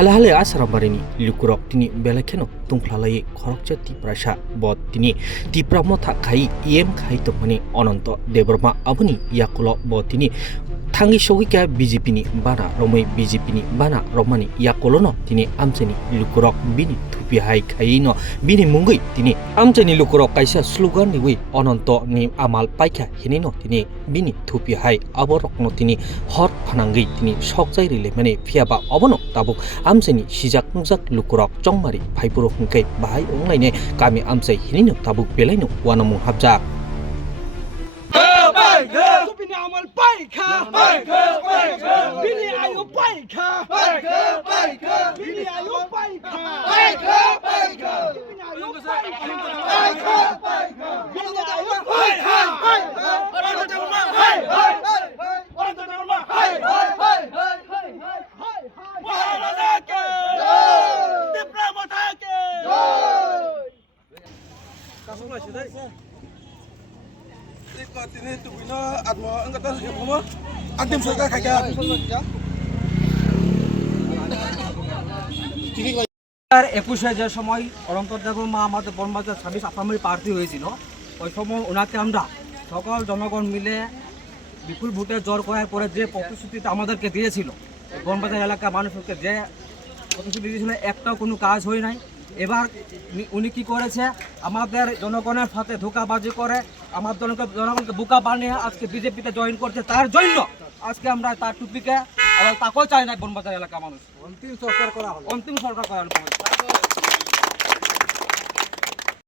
হালে হালে আসারামবাरिनि लुकुरक तिनि बेलाखेनो तुंफ्लालायै खरकचा तिप्रासा बद तिनि तिप्रामो थाखाय इएम खाय तमनि अनंत देबरमा अबनि याकुलो बद तिनि थांगि सौगिका बीजेपीनि बाना रोमै बीजेपीनि बाना रोमानि याकुलोनो तिनि आमचेनि लुकुरक बिनि थुपि हाय खायनो बिनि मुंगै तिनि आमचेनि लुकुरक कायसा स्लोगान निवै अनंत नि आमाल पाइखा हिनिनो तिनि बिनि थुपि हाय अबरकनो तिनि हर फानांगै तिनि सकजाय रिले माने फियाबा अबनो ताबुक आमचेनि सिजाक नुजाक लुकुरक चंमारि फाइपुरो हुंकै बाहाय अंलायने गामि आमचै हिनिनो Tabuk बेलायनो वानामु हाबजा amal paikha paikha paikha bini ayo paikha paikha paikha bini ayo paikha paikha paikha bini ayo paikha paikha paikha bini ayo paikha Ananta Debbarma hai hai Ananta Debbarma hai hai hai hai hai Maharana ke Diploma ke kasunglah sidai ini tuh bina atma enggak tahu siapa mah antim surga kagak আর 21 যে সময় অনন্ত দেববর্মা আমাদের বনবাজার 26 আসামের প্রার্থী হয়েছিল ওই সময় ওনাকে আমরা সকল জনগণ মিলে বিপুল ভোটে জয় করার পরে যে প্রতিশ্রুতিটা আমাদেরকে দিয়েছিল বনবাজার এলাকার মানুষকে যে প্রতিশ্রুতি দিয়েছিল একটাও কোনো কাজ হয় নাই। এবার উনি কি করেছে আমাদের জনগণের সাথে ধোঁকাবাজি করে আমার জনগণকে বোকা বানিয়ে আজকে বিজেপিতে জয়েন করছে। তার জন্য আজকে আমরা তার টুপিকে আবার তাকেও চাই না বনবাজার এলাকার মানুষ অন্তিম সরকার করা হলো।